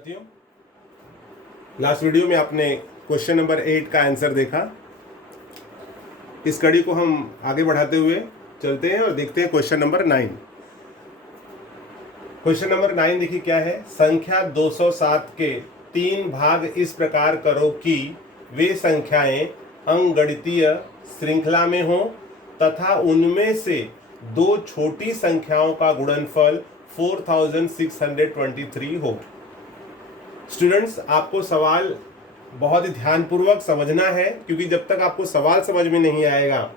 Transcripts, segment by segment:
विद्यार्थियों, last video में आपने क्वेश्चन नंबर 8 का आंसर देखा। इस कड़ी को हम आगे बढ़ाते हुए चलते हैं और देखते हैं क्वेश्चन नंबर 9। क्वेश्चन नंबर 9 देखिए क्या है। संख्या 207 के 3 भाग इस प्रकार करो कि वे संख्याएं अंकगणितीय श्रृंखला में हो तथा उनमें से दो छोटी संख्याओं का गुणनफल 4623 हो। स्टूडेंट्स, आपको सवाल बहुत ही ध्यानपूर्वक समझना है, क्योंकि जब तक आपको सवाल समझ में नहीं आएगा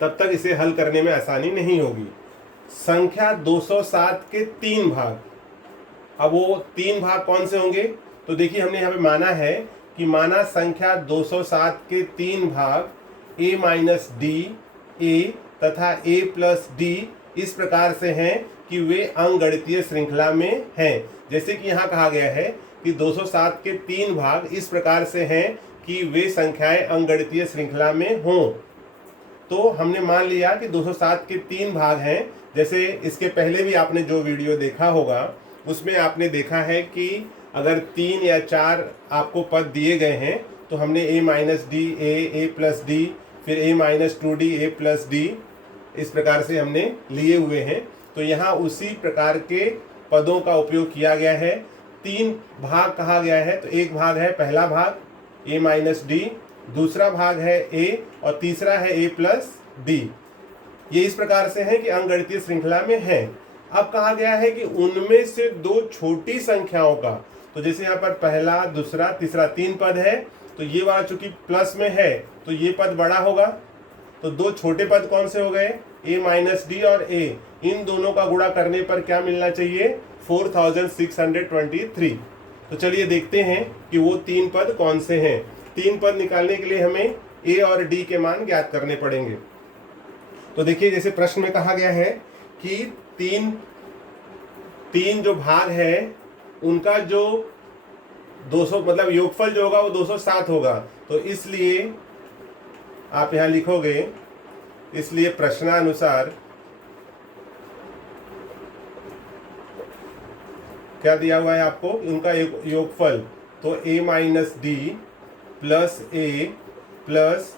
तब तक इसे हल करने में आसानी नहीं होगी। संख्या 207 के 3 भाग, अब वो 3 भाग कौन से होंगे? तो देखिए, हमने यहाँ पे माना है कि माना संख्या 207 के 3 भाग a माइनस डी, a तथा a प्लस डी इस प्रकार से हैं कि वे अंकगणितीय श्रृंखला में हैं। जैसे कि यहाँ कहा गया है कि 207 के 3 भाग इस प्रकार से हैं कि वे संख्याएं अंकगणितीय श्रृंखला में हों। तो हमने मान लिया कि 207 के 3 भाग हैं। जैसे इसके पहले भी आपने जो वीडियो देखा होगा उसमें आपने देखा है कि अगर 3 या 4 आपको पद दिए गए हैं तो हमने a minus D, a plus D, फिर a minus 2d, a plus D इस प्रकार से हमने लिए हुए हैं। तो यहाँ उसी प्रकार के पदों का उपयोग किया गया है। 3 भाग कहा गया है, तो एक भाग है पहला भाग a माइनस डी, दूसरा भाग है a और तीसरा है a प्लस डी। ये इस प्रकार से है कि अंकगणितीय श्रृंखला में है। अब कहा गया है कि उनमें से दो छोटी संख्याओं का, तो जैसे यहाँ पर पहला, दूसरा, तीसरा 3 पद है, तो ये वाला चूंकि प्लस में है तो ये पद बड़ा होगा। तो दो छोटे पद कौन से हो गए? a माइनस डी और a, इन दोनों का गुणा करने पर क्या मिलना चाहिए? 4623। तो चलिए देखते हैं कि वो 3 पद कौन से हैं। 3 पद निकालने के लिए हमें a और d के मान ज्ञात करने पड़ेंगे। तो देखिए, जैसे प्रश्न में कहा गया है कि तीन जो भाग है उनका जो 200 मतलब योगफल जो होगा वो 207 होगा। तो इसलिए आप यहाँ लिखोगे, इसलिए प्रश्नानुसार क्या दिया हुआ है आपको? उनका योगफल, तो a minus D plus a plus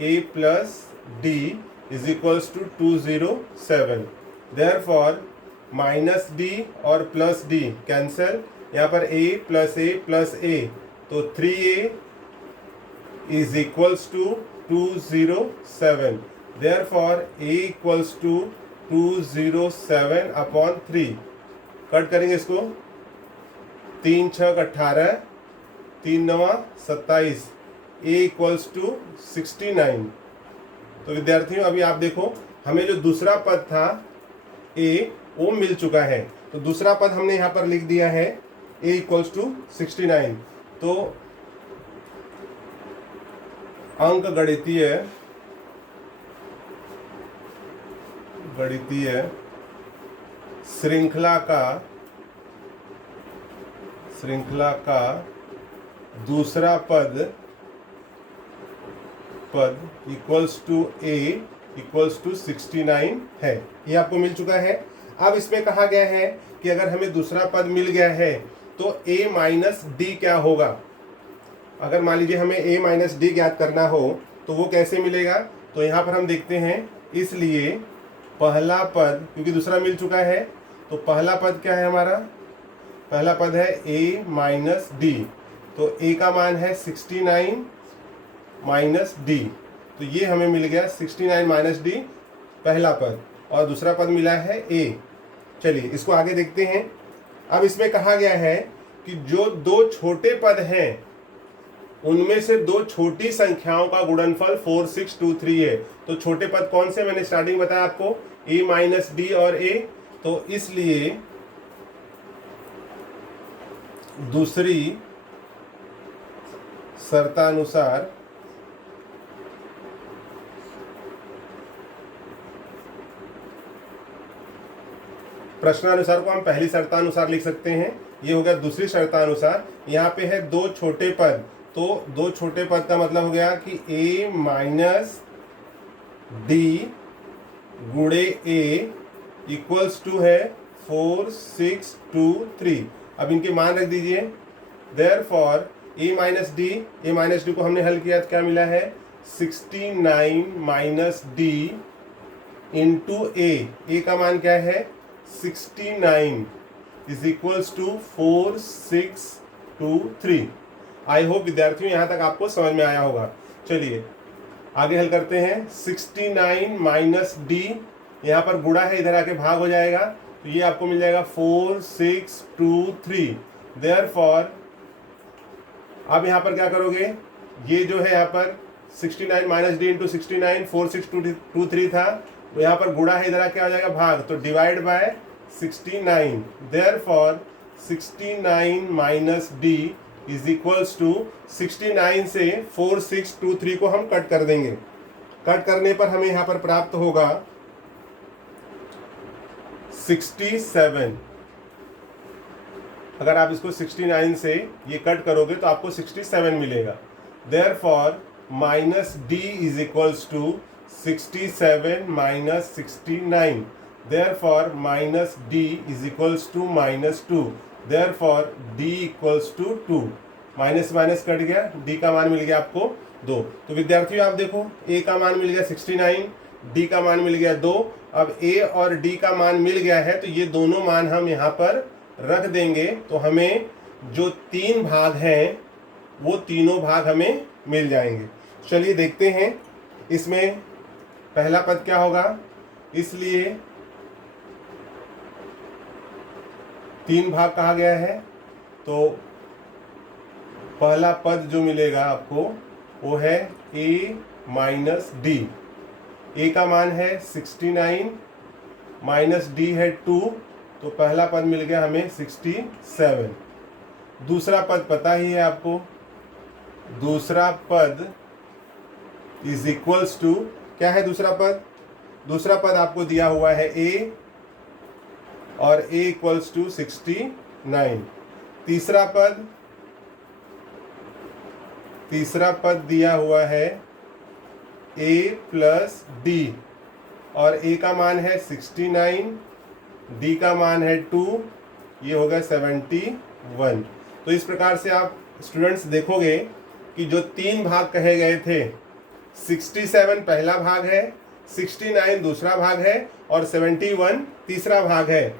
a plus D is equals to 207। Therefore minus D और प्लस डी कैंसल, यहाँ पर a प्लस a, तो 3a is equals to 207। Therefore a equals to 207 upon 3। Cut करेंगे इसको, 3 6 18, 3 9 27, a equals to 69। तो विद्यार्थियों, अभी आप देखो, हमें जो दूसरा पद था a वो मिल चुका है। तो दूसरा पद हमने यहाँ पर लिख दिया है a इक्वल्स टू 69। तो अंकगणितीय श्रृंखला का दूसरा पद equals to a equals to 69 है। ये आपको मिल चुका है। अब इसमें कहा गया है कि अगर हमें दूसरा पद मिल गया है तो a माइनस डी क्या होगा? अगर मान लीजिए हमें a माइनस डी ज्ञात करना हो तो वो कैसे मिलेगा? तो यहाँ पर हम देखते हैं, इसलिए पहला पद, क्योंकि दूसरा मिल चुका है, तो पहला पद क्या है हमारा? पहला पद है a माइनस डी, तो a का मान है 69 माइनस डी, तो ये हमें मिल गया 69 माइनस डी पहला पद, और दूसरा पद मिला है a। चलिए इसको आगे देखते हैं। अब इसमें कहा गया है कि जो दो छोटे पद हैं उनमें से दो छोटी संख्याओं का गुणनफल 4623 है। तो छोटे पद कौन से? मैंने स्टार्टिंग बताया आपको, a माइनस डी और a। तो इसलिए दूसरी शर्तानुसार प्रश्नानुसार को हम पहली शर्तानुसार लिख सकते हैं। ये हो गया दूसरी शर्तानुसार। यहाँ पे है दो छोटे पद, तो दो छोटे पद का मतलब हो गया कि a माइनस डी गुणे a इक्वल्स टू है 4 6 2 3। अब इनके मान रख दीजिए। देयरफॉर a माइनस डी को हमने हल किया तो क्या मिला है 69 माइनस डी इंटू ए का मान क्या है 69 is equals to 4623। I hope विद्यार्थियों यहाँ तक आपको समझ में आया होगा। चलिए आगे हल करते हैं। 69 माइनस डी, यहाँ पर गुणा है, इधर आके भाग हो जाएगा, तो ये आपको मिल जाएगा 4623। देयरफॉर अब यहाँ पर क्या करोगे, ये जो है यहाँ पर 69 माइनस डी इंटू 69 4623 था, तो यहाँ पर गुणा है, इधर आके आ जाएगा भाग, तो divide by 69। Therefore 69 minus D is equals to 69 से 4623 को हम कट कर देंगे। कट करने पर हमें यहाँ पर प्राप्त होगा 67। अगर आप इसको 69 से ये कट करोगे तो आपको 67 मिलेगा। Therefore minus D is equals to 67 minus 69। Therefore minus D is equals to -2। Therefore d equals to 2। Minus minus cut गया, d का मान मिल गया आपको 2। तो विद्यार्थियों आप देखो a का मान मिल गया 69, d का मान मिल गया 2। अब a और d का मान मिल गया है तो ये दोनों मान हम यहाँ पर रख देंगे, तो हमें जो 3 भाग हैं वो तीनों भाग हमें मिल जाएंगे। चलिए देखते हैं इसमें पहला पद क्या होगा। इसलिए 3 भाग कहा गया है, तो पहला पद जो मिलेगा आपको वो है a माइनस डी। a का मान है 69 माइनस डी है 2, तो पहला पद मिल गया हमें 67। दूसरा पद पता ही है आपको, दूसरा पद इज इक्वल्स टू क्या है दूसरा पद, दूसरा पद आपको दिया हुआ है a और a इक्वल्स टू 69। तीसरा पद दिया हुआ है a प्लस डी, और a का मान है 69, d का मान है 2, ये होगा 71। तो इस प्रकार से आप स्टूडेंट्स देखोगे कि जो 3 भाग कहे गए थे, 67 पहला भाग है, 69 दूसरा भाग है और 71 तीसरा भाग है।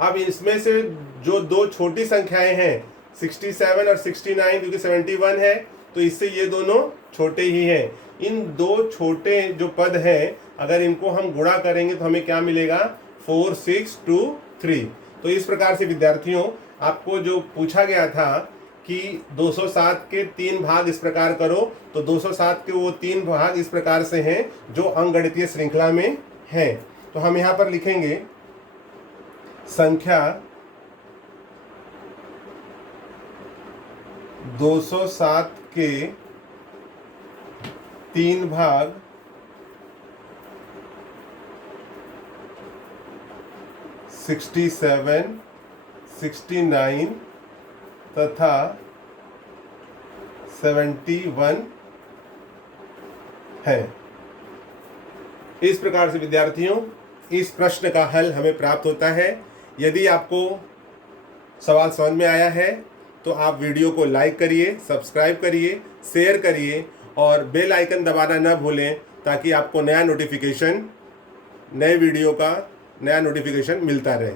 अब इसमें से जो 2 छोटी संख्याएं हैं 67 और 69, क्योंकि 71 है तो इससे ये दोनों छोटे ही हैं। इन 2 छोटे जो पद हैं अगर इनको हम गुणा करेंगे तो हमें क्या मिलेगा 4623। तो इस प्रकार से विद्यार्थियों आपको जो पूछा गया था कि 207 के 3 भाग इस प्रकार करो, तो 207 के वो 3 भाग इस प्रकार से हैं जो अंकगणितीय श्रृंखला में हैं। तो हम यहाँ पर लिखेंगे संख्या 207 के 3 भाग 67, 69 तथा 71 है। इस प्रकार से विद्यार्थियों इस प्रश्न का हल हमें प्राप्त होता है। यदि आपको सवाल समझ में आया है तो आप वीडियो को लाइक करिए, सब्सक्राइब करिए, शेयर करिए और बेल आइकन दबाना न भूलें ताकि आपको नया वीडियो का नया नोटिफिकेशन मिलता रहे।